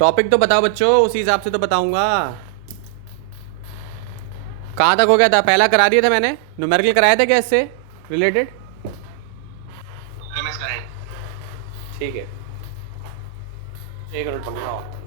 Topic तो बताओ बच्चों, उसी हिसाब से तो बताऊंगा। कहाँ तक हो गया था? पहला करा दिया था मैंने, न्यूमेरिकल कराया था क्या इससे रिलेटेड? MS current. ठीक है, एक मिनट पंखा ऑन कर लो।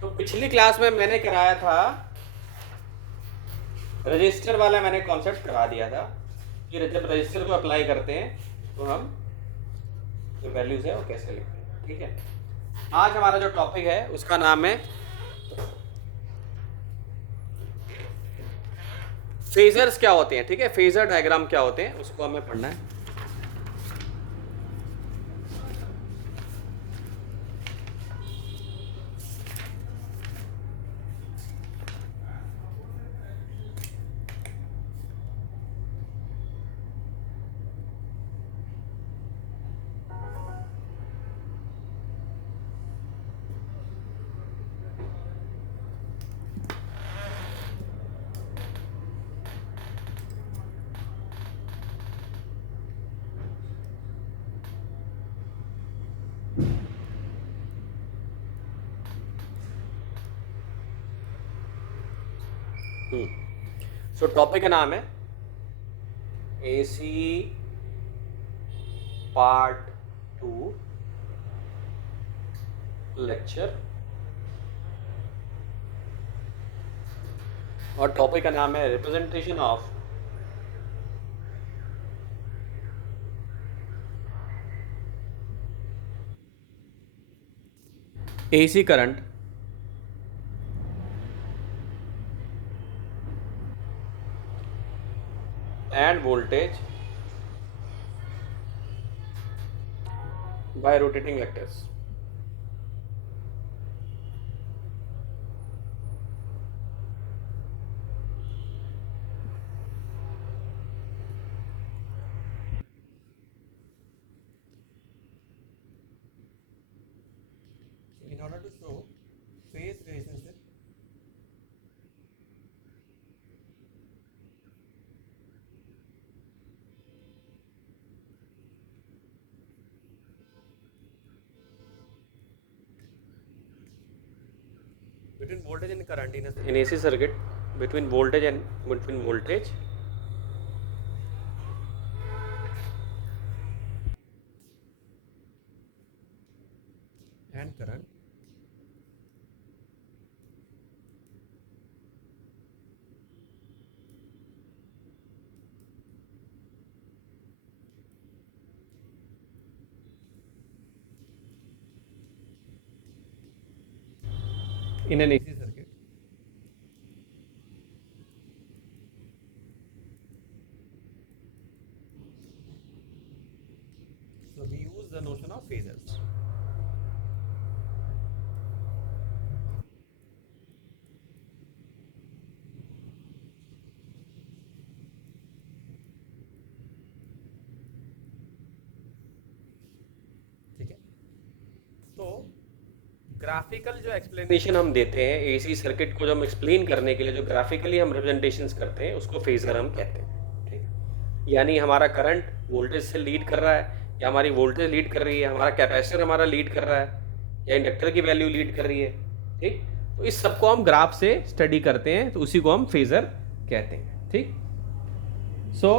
तो पिछली क्लास में मैंने कराया था, रजिस्टर वाला मैंने कॉन्सेप्ट करा दिया था कि जब रजिस्टर को अप्लाई करते हैं तो हम जो वैल्यूज है वो कैसे लिखते हैं। ठीक है, आज हमारा जो टॉपिक है उसका नाम है फेजर्स क्या होते हैं। ठीक है, फेजर डायग्राम क्या होते हैं उसको हमें पढ़ना है। सो टॉपिक का नाम है एसी पार्ट 2 लेक्चर, और टॉपिक का नाम है representation of AC current end voltage bye rotating vectors. In order to show phase relationship between voltage and current in AC circuit, between voltage and between voltage and current in an AC circuit. So we use the notion of phasors. ठीक है, तो graphical जो explanation हम देते हैं AC circuit को, जो हम एक्सप्लेन करने के लिए जो ग्राफिकली हम रिप्रेजेंटेशंस करते हैं उसको फेजर हम कहते हैं। ठीक है, यानी हमारा करंट वोल्टेज से लीड कर रहा है, या हमारी वोल्टेज लीड कर रही है, हमारा कैपेसिटर हमारा लीड कर रहा है, या इंडक्टर की वैल्यू लीड कर रही है। ठीक, तो इस सबको हम ग्राफ से स्टडी करते हैं, तो उसी को हम फेजर कहते हैं। ठीक, सो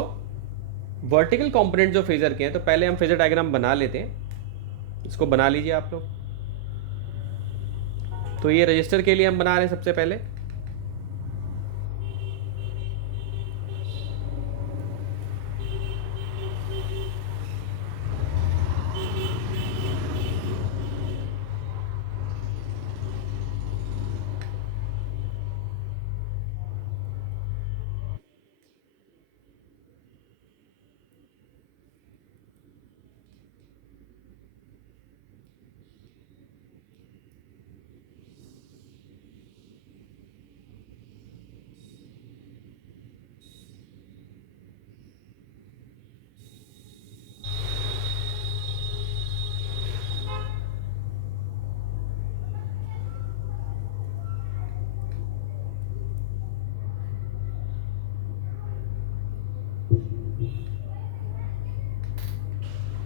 वर्टिकल कंपोनेंट जो फेजर के हैं, तो पहले हम फेजर डायग्राम बना लेते हैं। इसको बना लीजिए आप लोग। तो ये रजिस्टर के लिए हम बना रहे हैं सबसे पहले।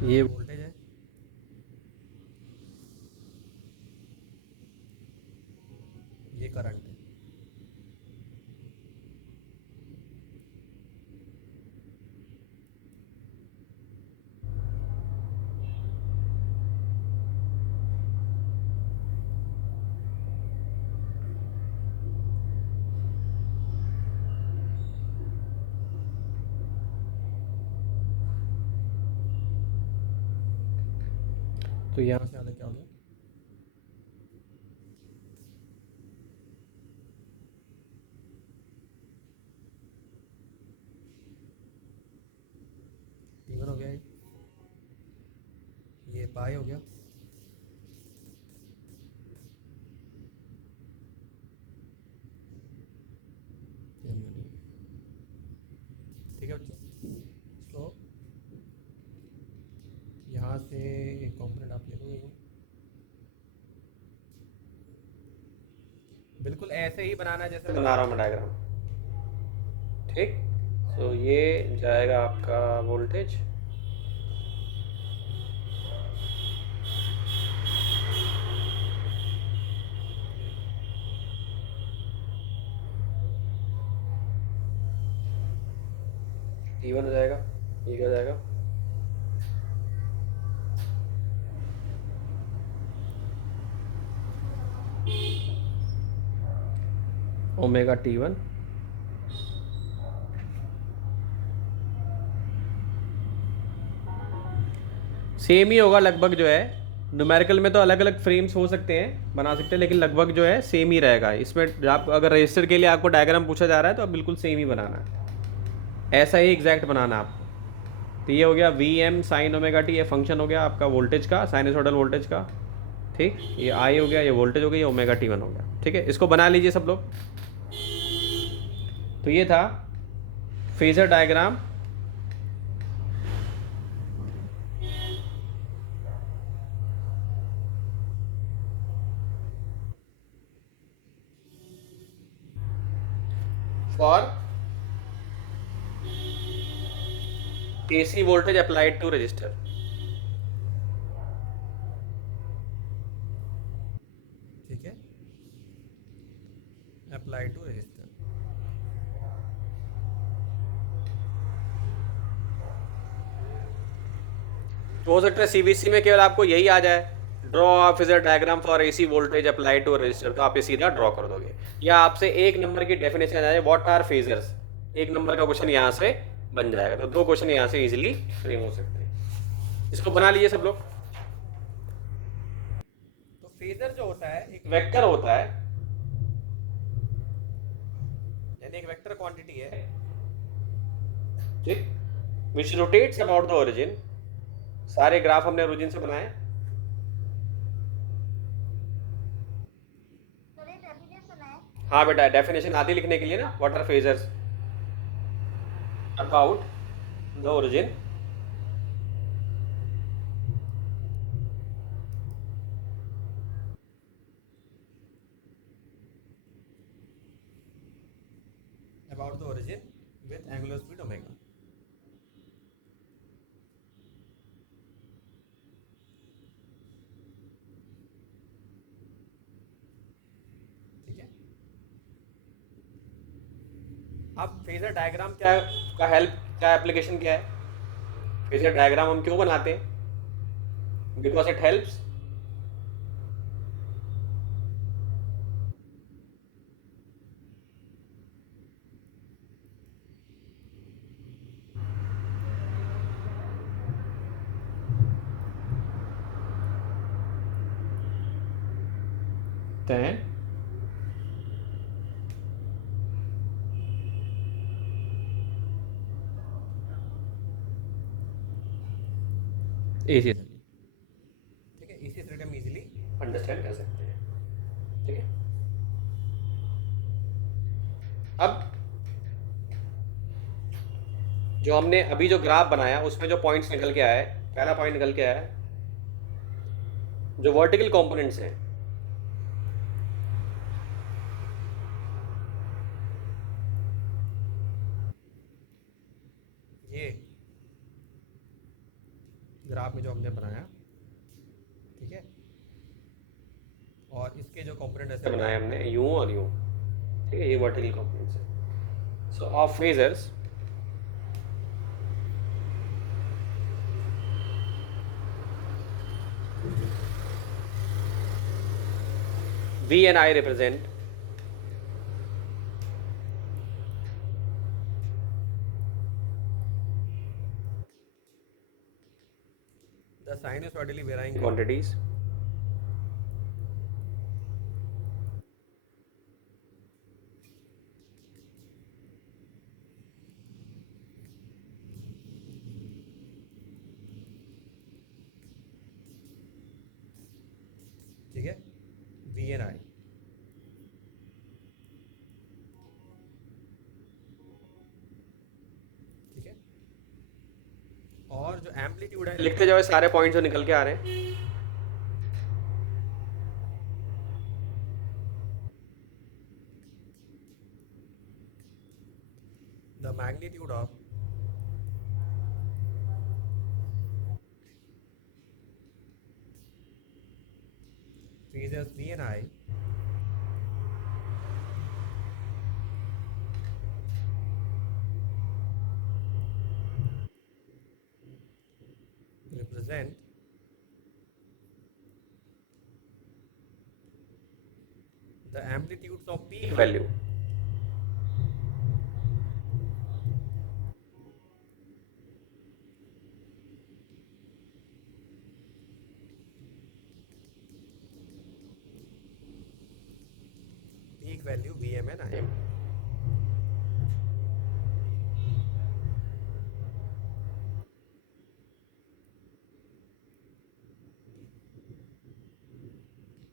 ये वोल्टेज है, ये करंट है। तो यहाँ से अलग क्या हो गया? T1 हो गया, ये पाई हो गया, ये मैंने, ठीक है बच्चों। तो यहाँ से एक कंपोनेंट आप ले लो, बिल्कुल ऐसे ही बनाना है जैसे बना रहा हूँ मैं डायग्राम, ठीक। तो ये जाएगा आपका वोल्टेज, T1 हो जाएगा, ये क्या हो जाएगा, ओमेगा T1, सेम ही होगा लगभग जो है। न्यूमेरिकल में तो अलग अलग फ्रेम्स हो सकते हैं, बना सकते हैं, लेकिन लगभग जो है सेम ही रहेगा। इसमें आप अगर रजिस्टर के लिए आपको डायग्राम पूछा जा रहा है तो आप बिल्कुल सेम ही बनाना है, ऐसा ही एग्जैक्ट बनाना है आपको। तो ये हो गया V M sine omega T, ये फंक्शन हो गया आपका वोल्टेज का, साइनसोइडल वोल्टेज का, ठीक। ये आई हो गया, ये वोल्टेज हो गया, ये ओमेगा T1 हो गया, ठीक है। इसको बना लीजिए सब लोग। तो ये था phasor diagram for AC voltage applied to resistor, ठीक है, अप्लाइड टू रजिस्टर। तो हो सकता है सीबीसी में केवल आपको यही आ जाए, draw a phasor diagram for AC voltage applied to resistor, तो आप ये सीधा ड्रॉ कर दोगे, या आपसे एक नंबर की डेफिनेशन आ जाए व्हाट आर फेजर्स, एक नंबर का क्वेश्चन यहाँ से बन जाएगा। तो दो क्वेश्चन यहाँ से इजीली फ्रेम हो सकते हैं। इसको बना लीजिए सब लोग। तो फेजर जो होता है एक वेक्टर होता है, यानी एक वेक्टर क्वांटिटी है, ठीक, विच रोटेट्स अबाउट द ओरिजिन। सारे ग्राफ हमने ओरिजिन से बनाए। हाँ बेटा, डेफिनेशन आती लिखने के लिए ना, what are phasors about the origin, about the origin with angular speed omega, ठीक है। अब फेजर डायग्राम क्या का हेल्प, क्या एप्लीकेशन क्या है, फेजर डायग्राम हम क्यों बनाते हैं, because it helps then AC, ठीक है, इसी तरह हम इजीली अंडरस्टैंड कर सकते हैं, ठीक है। अब जो हमने अभी जो ग्राफ बनाया उसमें जो पॉइंट्स निकल के आया है, पहला पॉइंट निकल के आया है जो वर्टिकल कंपोनेंट्स हैं, ये ग्राफ में जो हमने बनाया, ठीक है, और इसके जो कंपोनेंट ऐसे बनाए हमने यूं और यूं, ठीक है, ये वर्टिकल कंपोनेंट्स है। सो of phasors V and I represent the sinusoidally varying quantities ठीक है, V and I, ठीक है, और जो एम्पलीट्यूड है लिखते जाओ, सारे पॉइंट्स जो निकल के आ रहे हैं। The magnitude of phasors V and I represent the amplitudes of peak value Vm and Im।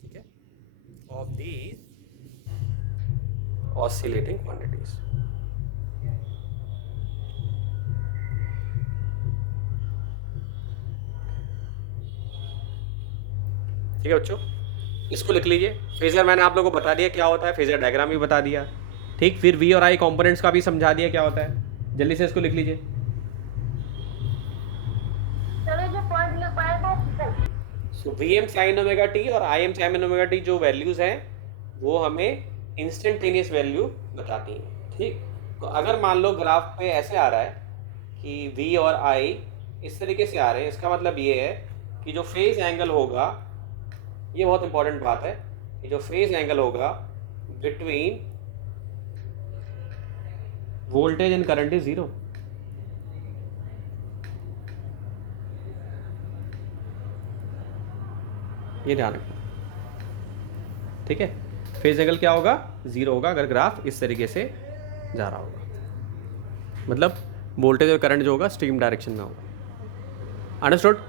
ठीक है, of these oscillating quantities। ठीक है बच्चों, इसको लिख लीजिए। फेजर मैंने आप लोगों को बता दिया क्या होता है, फेजर डायग्राम भी बता दिया, ठीक। फिर वी और आई कंपोनेंट्स का भी समझा दिया क्या होता है। जल्दी से इसको लिख लीजिए। So V M sine omega t और I m sine omega t जो वैल्यूज हैं वो हमें इंस्टेंटेनियस वैल्यू बताती हैं, ठीक। तो अगर मान लो ग्राफ पे ऐसे आ रहा है कि वी और आई इस तरीके से आ रहे हैं, इसका मतलब ये है कि जो फेज एंगल होगा, ये बहुत इंपॉर्टेंट बात है, कि जो फेज एंगल होगा between voltage and current is zero. ये ध्यान रखना, ठीक है। फेज एंगल क्या होगा, जीरो होगा अगर ग्राफ इस तरीके से जा रहा होगा, मतलब वोल्टेज और करंट जो होगा स्ट्रीम डायरेक्शन में होगा। अंडरस्टूड।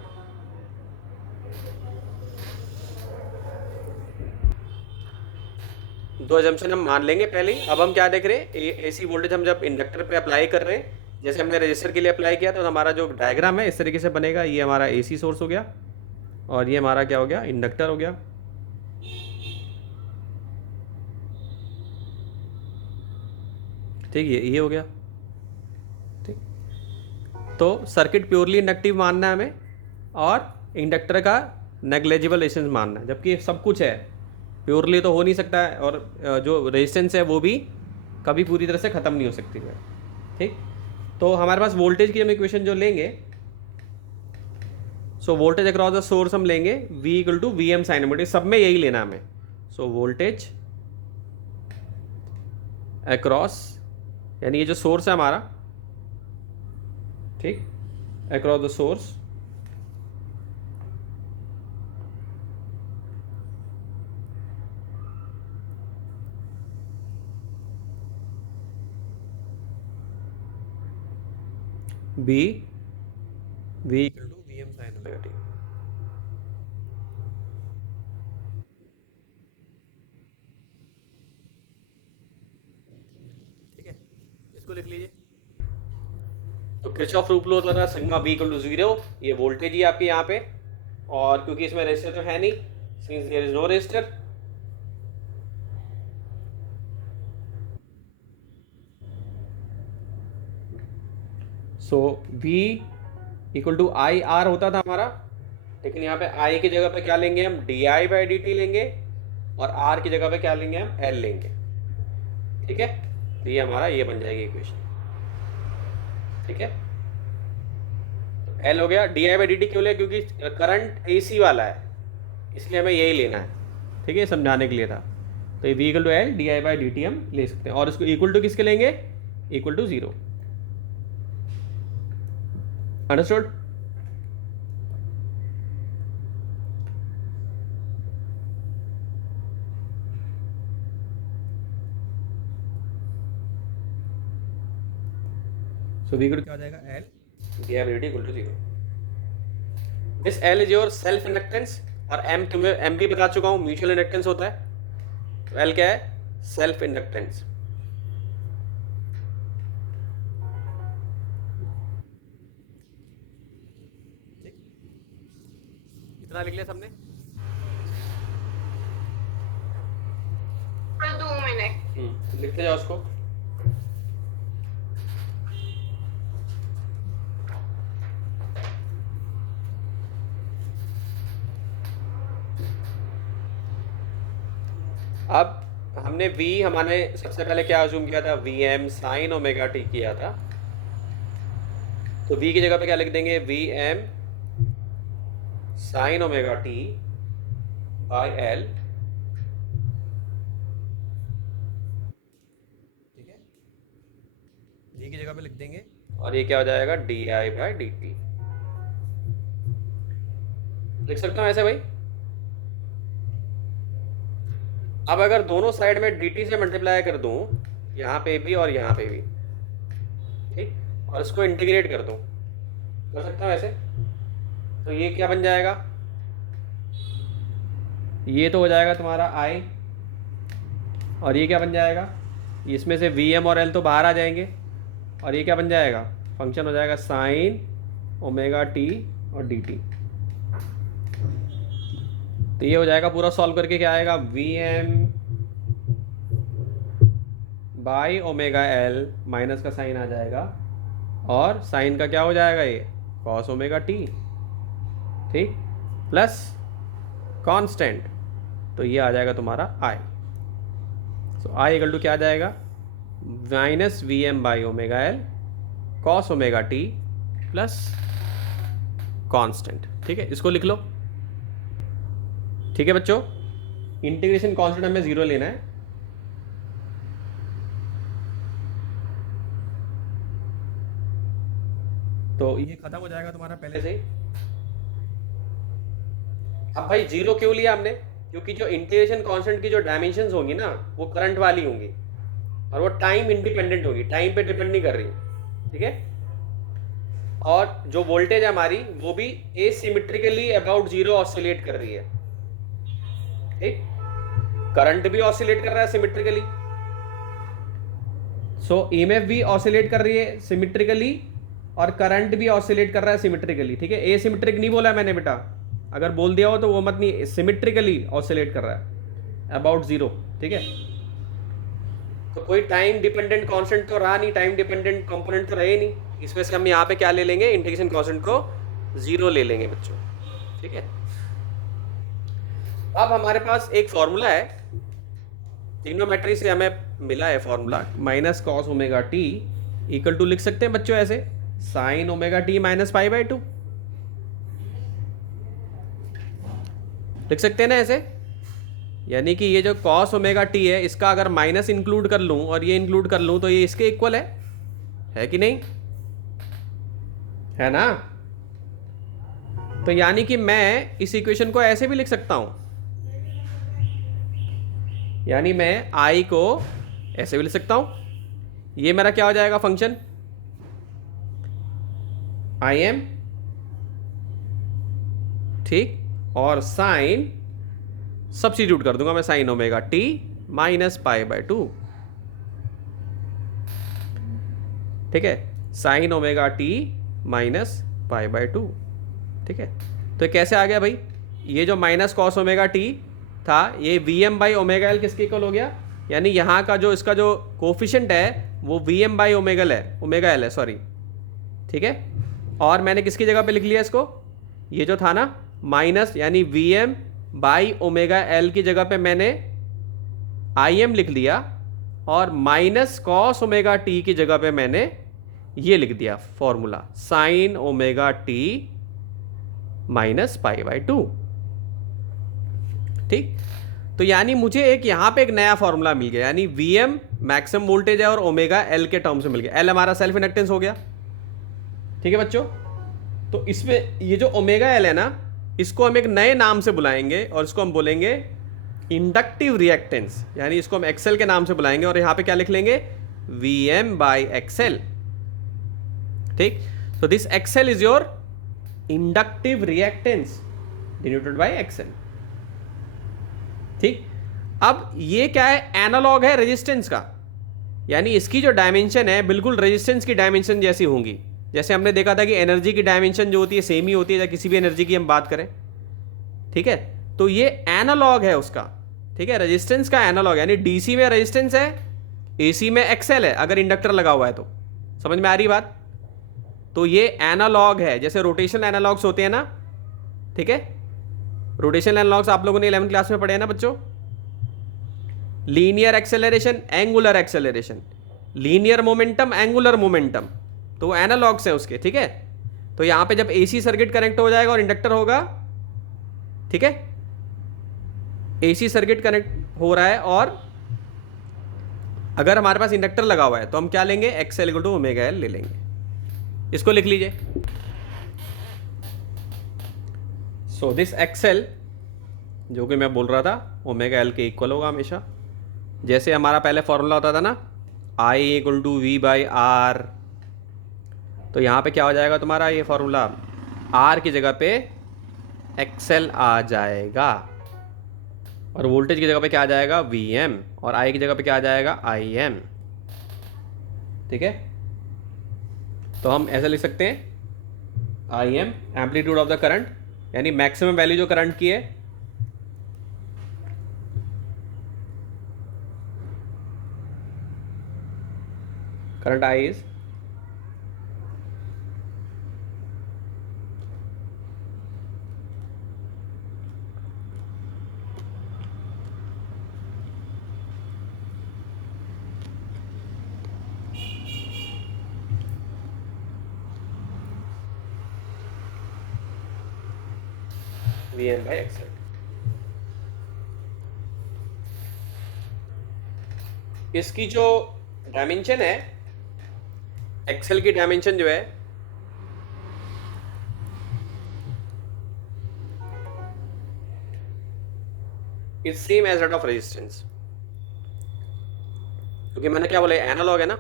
दो एजम्पशन हम मान लेंगे पहले। अब हम क्या देख रहे हैं, एसी वोल्टेज हम जब इंडक्टर पे अप्लाई कर रहे हैं, जैसे हमने रजिस्टर के लिए अप्लाई किया, तो हमारा जो डायग्राम है इस तरीके से बनेगा। ये हमारा एसी सोर्स हो गया और ये हमारा क्या हो गया, इंडक्टर हो गया, ठीक। ये हो गया, ठीक। तो सर्किट प्योरली इंडक्टिव मानना है हमें और इंडक्टर का नेग्लेजिबल रेजिस्टेंस मानना है, जबकि सब कुछ है, प्योरली तो हो नहीं सकता है, और जो रेजिस्टेंस है वो भी कभी पूरी तरह से ख़त्म नहीं हो सकती है, ठीक। तो हमारे पास वोल्टेज की हम इक्वेशन जो लेंगे, so voltage across the source हम लेंगे V equal to V M sine omega T, सब में यही लेना हमें। सो वोल्टेज अक्रॉस, यानी ये जो सोर्स है हमारा, ठीक, across the source B V equal to V M sine omega T. ठीक है, इसको लिख लीजिए। तो किरचॉफ रूल होता था sigma B equal to zero, ये वोल्टेज ही आपके यहाँ पे, और क्योंकि इसमें रेजिस्टर तो है नहीं, since there is no resistor, so V equal to I R होता था हमारा, लेकिन यहाँ पे आई की जगह पे क्या लेंगे हम, D I by D T लेंगे, और आर की जगह पे क्या लेंगे हम, एल लेंगे। ठीक है, तो ये हमारा ये बन जाएगी इक्वेशन। ठीक है, तो एल हो गया, D I by D T क्यों लिया, क्योंकि करंट ए सी वाला है, इसलिए हमें यही लेना है। ठीक है, समझाने के लिए था। तो ये V equal to L D I by D T हम ले सकते हैं, और इसको इक्वल टू किसके लेंगे, equal to 0। Understood? So V equal क्या हो जाएगा, L D I by D T equal to 0। This L is your self inductance, और एम तुम्हें एम भी बता चुका हूं, म्यूचुअल इंडक्टेंस होता है। तो एल क्या है, सेल्फ इंडक्टेंस। इतना लिख लिया सबने? 2 मिनट लिखते जाओ उसको। अब हमने v हमारे सबसे पहले क्या अज्यूम किया था, V M sine omega T किया था। तो v की जगह पे क्या लिख देंगे, V M sine omega T by L. ठीक है, v की जगह पे लिख देंगे, और ये क्या हो जाएगा, D I by D T. लिख सकता हूँ ऐसे भाई। अब अगर दोनों साइड में dt से मल्टीप्लाई कर दूं, यहाँ पे भी और यहाँ पे भी, ठीक, और इसको इंटीग्रेट कर दूं, कर सकता हूँ ऐसे। तो ये क्या बन जाएगा, ये तो हो जाएगा तुम्हारा i, और ये क्या बन जाएगा, इसमें से vm और l तो बाहर आ जाएंगे, और ये क्या बन जाएगा, फंक्शन हो जाएगा साइन ओमेगा टी और dt। तो ये हो जाएगा पूरा सॉल्व करके क्या आएगा, V M by omega L, minus का साइन आ जाएगा, और साइन का क्या हो जाएगा, ये कॉस ओमेगा टी, ठीक, प्लस कांस्टेंट, तो ये आ जाएगा तुम्हारा आई। सो आई इक्वल टू क्या आ जाएगा, minus V M by omega L cos omega T plus constant. ठीक है, इसको लिख लो। ठीक है बच्चों, इंटीग्रेशन कांस्टेंट हमें 0 लेना है। तो ये खत्म हो जाएगा तुम्हारा पहले से ही। अब भाई 0 क्यों लिया हमने, क्योंकि जो इंटीग्रेशन कांस्टेंट की जो डायमेंशंस होंगी ना, वो करंट वाली होंगी, और वो टाइम इंडिपेंडेंट होगी, टाइम पे डिपेंड नहीं कर रही। ठीक है, और जो वोल्टेज है हमारी, वो भी एसिमेट्रिकली अबाउट 0 ऑसिलेट कर रही है। ठीक, करंट भी ऑसिलेट कर रहा है सिमेट्रिकली, सो ईएमएफ भी ऑसिलेट कर रही है सिमेट्रिकली, और करंट भी ऑसिलेट कर रहा है सिमेट्रिकली। ठीक है, एसिमेट्रिक नहीं बोला मैंने बेटा, अगर बोल दिया हो तो वो मत, नहीं, सिमेट्रिकली ऑसिलेट कर रहा है अबाउट 0। ठीक है, तो कोई टाइम डिपेंडेंट कांस्टेंट तो रहा नहीं, टाइम डिपेंडेंट कंपोनेंट तो रहे नहीं, इस वजह से हम यहाँ पे क्या ले लेंगे, इंटीग्रेशन कांस्टेंट को 0 ले लेंगे बच्चों। ठीक है, अब हमारे पास एक फॉर्मूला है, ट्रिग्नोमेट्री से हमें मिला है formula, minus cos omega T equal to लिख सकते हैं बच्चों ऐसे, sine omega T minus pi by 2। लिख सकते हैं ना ऐसे, यानी कि ये जो कॉस ओमेगा टी है, इसका अगर माइनस इंक्लूड कर लूं और ये इंक्लूड कर लूं, तो ये इसके इक्वल है कि नहीं, है ना। तो यानी कि मैं इस इक्वेशन को ऐसे भी लिख सकता हूं, यानी मैं आई को ऐसे भी लिख सकता हूं, ये मेरा क्या हो जाएगा फंक्शन, आई एम, ठीक, और साइन सब्स्टिट्यूट कर दूंगा मैं, sign omega T minus pi by 2। ठीक है, sign omega T minus pi by 2। ठीक है, तो कैसे आ गया भाई, ये जो माइनस कॉस ओमेगा टी था, ये V M by omega L किसके इक्वल हो गया, यानी यहाँ का जो इसका जो कोफिशिएंट है वो V M by omega L है, सॉरी। ठीक है, और मैंने किसकी जगह पे लिख लिया इसको, ये जो था ना माइनस, यानी Vm बाई ओमेगा एल की जगह पे मैंने Im लिख लिया, और माइनस कॉस ओमेगा टी की जगह पे मैंने ये लिख दिया formula sine omega T minus pi by 2। ठीक, तो यानी मुझे एक यहां पे एक नया फॉर्मूला मिल गया, यानी Vm मैक्सिमम वोल्टेज है और ओमेगा एल के टर्म से मिल गया। एल हमारा सेल्फ इंडक्टेंस हो गया। ठीक है बच्चों, तो इसमें ये जो ओमेगा एल है ना, इसको हम एक नए नाम से बुलाएंगे और इसको हम बोलेंगे इंडक्टिव रिएक्टेंस, यानी इसको हम एक्सएल के नाम से बुलाएंगे और यहां पे क्या लिख लेंगे, Vm बाई एक्सएल। ठीक, so this XL is your inductive reactance denoted by XL। ठीक, अब ये क्या है, एनालॉग है रेजिस्टेंस का, यानी इसकी जो डायमेंशन है बिल्कुल रेजिस्टेंस की डायमेंशन जैसी होंगी। जैसे हमने देखा था कि एनर्जी की डायमेंशन जो होती है सेम ही होती है, या किसी भी एनर्जी की हम बात करें। ठीक है, तो ये एनालॉग है उसका। ठीक है, रेजिस्टेंस का एनालॉग, यानी डीसी में रेजिस्टेंस है, एसी में एक्सएल है अगर इंडक्टर लगा हुआ है तो। समझ में आ रही बात? तो ये एनालॉग है, जैसे रोटेशनल एनालॉग्स होते हैं ना। ठीक है, रोटेशनल एनालॉग्स आप लोगों ने 11वीं क्लास में पढ़े हैं ना बच्चों। Linear acceleration, angular acceleration, linear momentum, angular momentum, तो वो एनालॉग्स हैं उसके। ठीक है, तो यहां पे जब एसी सर्किट कनेक्ट हो जाएगा और इंडक्टर होगा, ठीक है, एसी सर्किट कनेक्ट हो रहा है और अगर हमारे पास इंडक्टर लगा हुआ है तो हम क्या लेंगे, X L equal to omega L ले लेंगे। इसको लिख लीजिए। सो दिस एक्सएल जो कि मैं बोल रहा था ओमेगा एल के इक्वल होगा हमेशा। जैसे हमारा पहले फॉर्मूला होता था ना, I equal to V by R, तो यहाँ पे क्या हो जाएगा तुम्हारा ये फॉर्मूला, आर की जगह पे एक्सएल आ जाएगा और वोल्टेज की जगह पे क्या आ जाएगा, वी एम, और आई की जगह पे क्या आ जाएगा, आई एम। ठीक है, तो हम ऐसा लिख सकते हैं, I M amplitude of the current, यानी मैक्सिमम वैल्यू जो करंट की है, current I is V M by X L. इसकी जो डायमेंशन है, एक्सएल की डायमेंशन जो है is same as that of resistance, क्योंकि मैंने क्या बोला, एनालॉग है ना।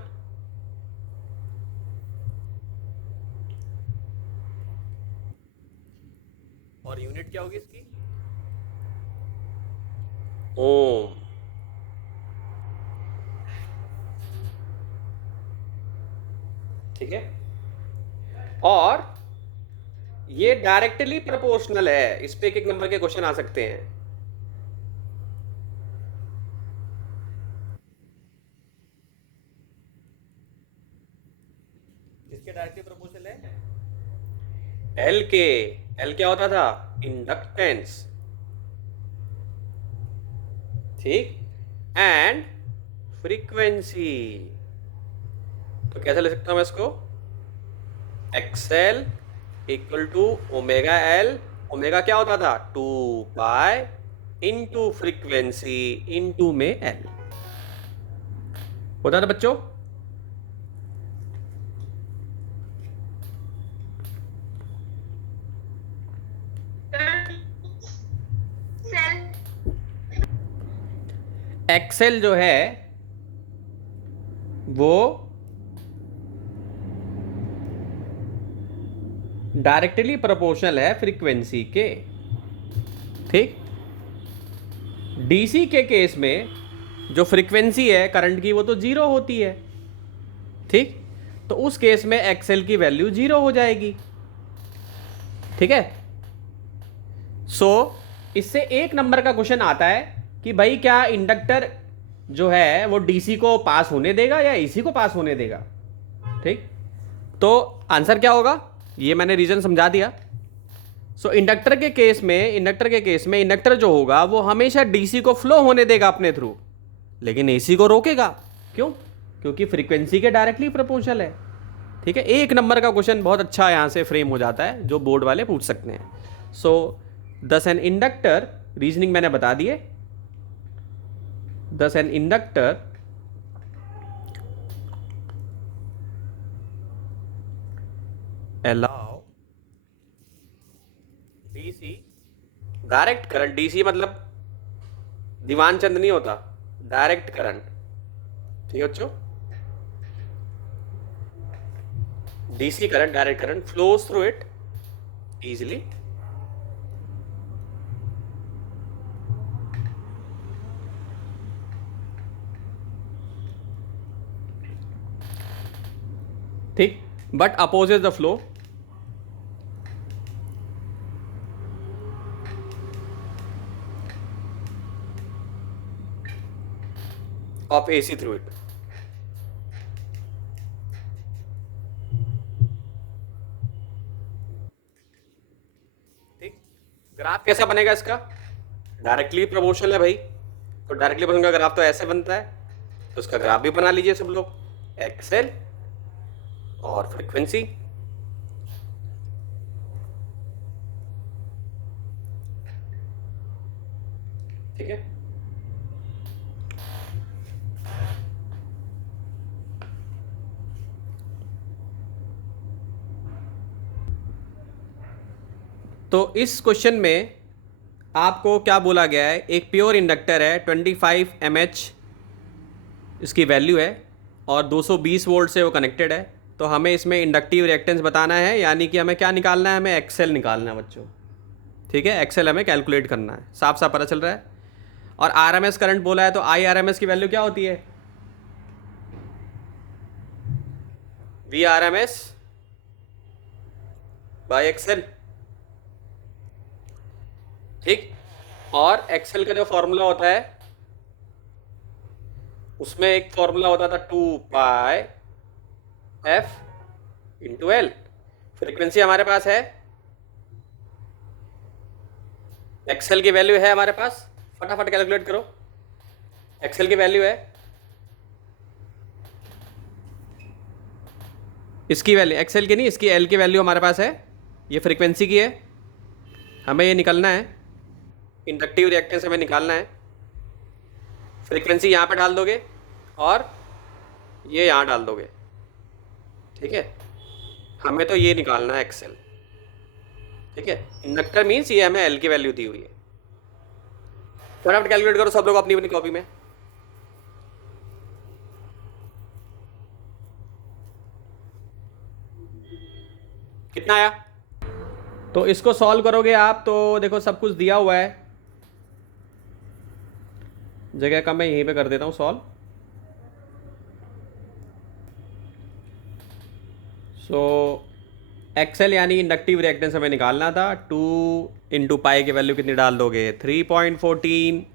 और यूनिट क्या होगी इसकी, ओम। ठीक है, और ये डायरेक्टली प्रोपोर्शनल है। इस पे एक नंबर के क्वेश्चन आ सकते हैं। किसके डायरेक्टली प्रोपोर्शनल है, एल के। एल क्या होता था, इंडक्टेंस। ठीक, एंड फ्रीक्वेंसी। तो कैसे ले सकता हूं मैं इसको, X L equal to omega L. Omega क्या होता था, 2 पाई इंटू फ्रीक्वेंसी इंटू में एल होता था बच्चों। एक्सएल जो है वो डायरेक्टली प्रोपोर्शनल है फ्रीक्वेंसी के। ठीक, डीसी के केस में जो फ्रीक्वेंसी है करंट की वो तो 0 होती है। ठीक, तो उस केस में एक्सएल की वैल्यू 0 हो जाएगी। ठीक है, सो इससे एक नंबर का क्वेश्चन आता है कि भाई क्या इंडक्टर जो है वो डीसी को पास होने देगा या एसी को पास होने देगा। ठीक, तो आंसर क्या होगा, ये मैंने रीजन समझा दिया। सो इंडक्टर के केस में इंडक्टर जो होगा वो हमेशा डीसी को फ्लो होने देगा अपने थ्रू, लेकिन एसी को रोकेगा। क्यों? क्योंकि फ्रीक्वेंसी के डायरेक्टली प्रोपोर्शनल है। ठीक है, एक नंबर का क्वेश्चन बहुत अच्छा यहाँ से फ्रेम हो जाता है जो बोर्ड वाले पूछ सकते हैं। सो दस एन इंडक्टर, रीजनिंग मैंने बता दिए। दस an inductor allow DC direct current, DC मतलब दीवान चंद नहीं होता, डायरेक्ट करंट। ठीक है बच्चों, DC current, direct current flows through it easily. ठीक, but opposes the flow of AC through it. ठीक, ग्राफ कैसा बनेगा इसका? डायरेक्टली प्रोपोर्शनल है भाई, तो डायरेक्टली प्रोपोर्शनल का ग्राफ तो ऐसे बनता है, तो उसका ग्राफ भी बना लीजिए सब लोग, एक्सेल और फ्रीक्वेंसी। ठीक है, तो इस क्वेश्चन में आपको क्या बोला गया है, एक प्योर इंडक्टर है 25 mH इसकी वैल्यू है और 220 वोल्ट से वो कनेक्टेड है। तो हमें इसमें इंडक्टिव रिएक्टेंस बताना है, यानी कि हमें क्या निकालना है, हमें एक्सेल निकालना है बच्चों। ठीक है, एक्सेल हमें कैलकुलेट करना है, साफ साफ पता चल रहा है। और आरएमएस करंट बोला है, तो आई आरएमएस की वैल्यू क्या होती है? V RMS by X L. ठीक, और एक्सेल का जो फॉर्मूला होता है उसमें एक फॉर्मूला होता था 2 पाई एफ इंटू एल। फ्रीक्वेंसी हमारे पास है, एक्सेल की वैल्यू है हमारे पास, फटाफट कैलकुलेट करो। एक्सेल की वैल्यू है, इसकी वैल्यू एक्सेल की नहीं, इसकी एल की वैल्यू हमारे पास है, ये फ्रीक्वेंसी की है। हमें ये निकालना है, इंडक्टिव रिएक्टेंस हमें निकालना है। फ्रीक्वेंसी यहाँ पे डाल दोगे और ये यहाँ डाल दोगे। ठीक है, हमें तो ये निकालना है एक्सेल। ठीक है, इंडक्टर मीन्स ये हमें एल की वैल्यू दी हुई है। फटाफट कैलकुलेट करो सब लोग अपनी अपनी कॉपी में। कितना आया? तो इसको सॉल्व करोगे आप तो देखो सब कुछ दिया हुआ है, जगह का मैं यहीं पे कर देता हूँ सॉल्व। सो एक्सेल यानी इंडक्टिव रिएक्टेंस हमें निकालना था। 2 इंटू पाई की वैल्यू कितनी डाल दोगे? 3.14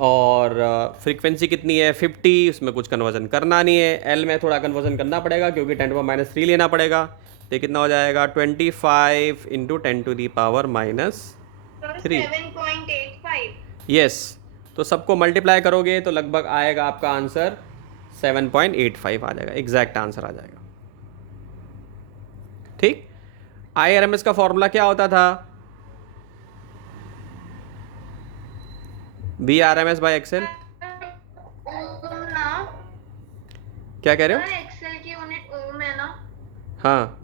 और फ्रीक्वेंसी कितनी है? 50। उसमें कुछ कन्वर्जन करना नहीं है, एल में थोड़ा कन्वर्जन करना पड़ेगा क्योंकि 10⁻³ लेना पड़ेगा। तो कितना हो जाएगा? 25 इंटू 10⁻³ यस। तो सबको मल्टीप्लाई करोगे तो लगभग आएगा आपका आंसर 7.85 आ जाएगा, एग्जैक्ट आंसर आ जाएगा। ठीक, IRMS का फॉर्मूला क्या होता था? VRMS by X L. क्या कह रहे हो? एक्सेल की यूनिट ओम है ना? हाँ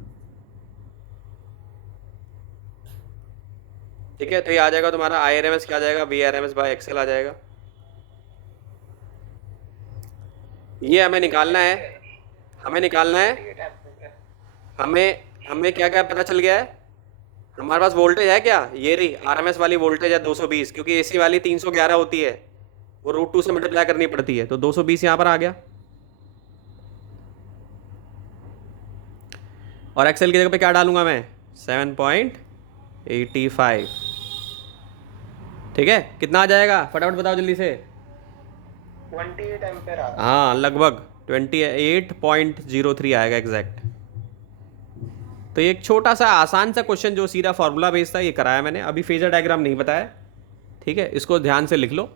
ठीक है, तो ये आ जाएगा तुम्हारा IRMS क्या आ जाएगा? VRMS बाय एक्सेल आ जाएगा। ये हमें निकालना है, हमें क्या क्या पता चल गया है? हमारे पास वोल्टेज है क्या? ये रही आरएमएस वाली वोल्टेज है 220, क्योंकि एसी वाली 311 होती है, वो √2 से मल्टीप्लाई करनी पड़ती है, तो 220 यहाँ पर आ गया। और एक्सेल की जगह पे क्या डालूंगा मैं? 7.85। ठीक है, कितना आ जाएगा फटाफट बताओ जल्दी से। 28 एम्पेयर। हाँ लगभग 28.03 आएगा एग्जैक्ट। तो ये एक छोटा सा आसान सा क्वेश्चन जो सीधा फॉर्मूला बेस्ड था ये कराया मैंने, अभी फेजर डायग्राम नहीं बताया, ठीक है, इसको ध्यान से लिख लो।